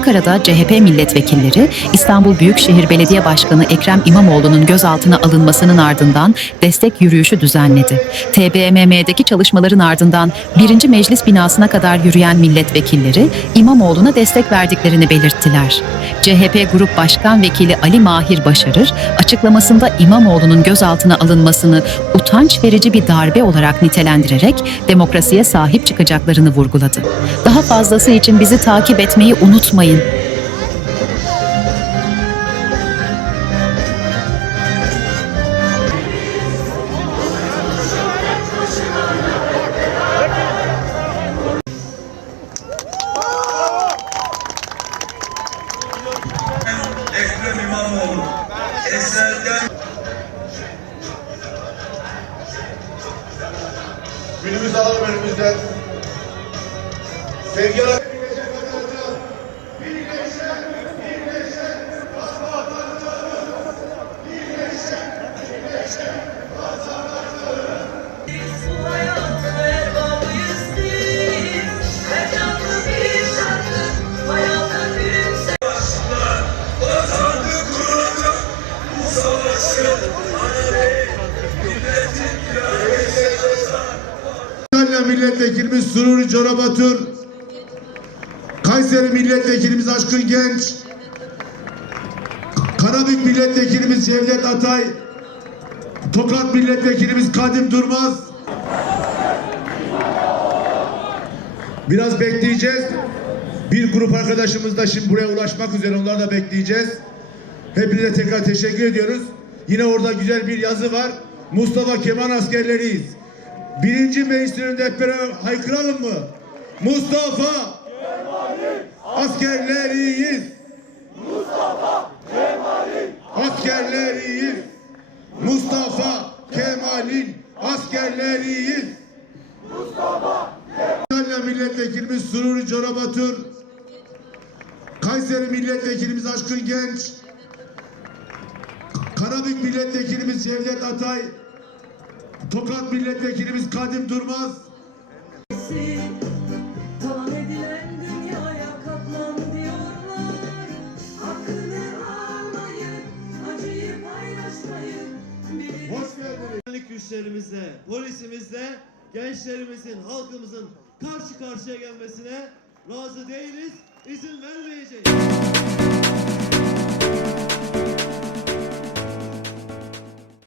Ankara'da CHP milletvekilleri İstanbul Büyükşehir Belediye Başkanı Ekrem İmamoğlu'nun gözaltına alınmasının ardından destek yürüyüşü düzenledi. TBMM'deki çalışmaların ardından 1. Meclis binasına kadar yürüyen milletvekilleri İmamoğlu'na destek verdiklerini belirttiler. CHP Grup Başkan Vekili Ali Mahir Başarır açıklamasında İmamoğlu'nun gözaltına alınmasını utanç verici bir darbe olarak nitelendirerek demokrasiye sahip çıkacaklarını vurguladı. Daha fazlası için bizi takip etmeyi unutmayın. Ekrem İmamoğlu. Eserden Günümüzü alalım önümüzden. Sevgili Antalya Milletvekilimiz Sururi Corabatur, Kayseri Milletvekilimiz Aşkın Genç, Karabük Milletvekilimiz Cevdet Atay, Tokat Milletvekilimiz Kadim Durmaz. Biraz bekleyeceğiz. Bir grup arkadaşımız da şimdi buraya ulaşmak üzere. Onları da bekleyeceğiz. Hepinize tekrar teşekkür ediyoruz. Yine orada güzel bir yazı var. Mustafa Kemal askerleriyiz. Birinci meclisin önünde hep beraber haykıralım mı? Mustafa askerleriyiz. Mustafa Kemal'in askerleriyiz. Mustafa Kemal'in askerleriyiz. Antalya Milletvekilimiz Sururi Corabatur, Kayseri Milletvekilimiz Aşkın Genç, Karabük Milletvekilimiz Cevdet Atay, Tokat Milletvekilimiz Kadim Durmaz, hoş geldiniz. Güçlerimizle, polisimizle, gençlerimizin, halkımızın karşı karşıya gelmesine razı değiliz, izin vermeyeceğiz.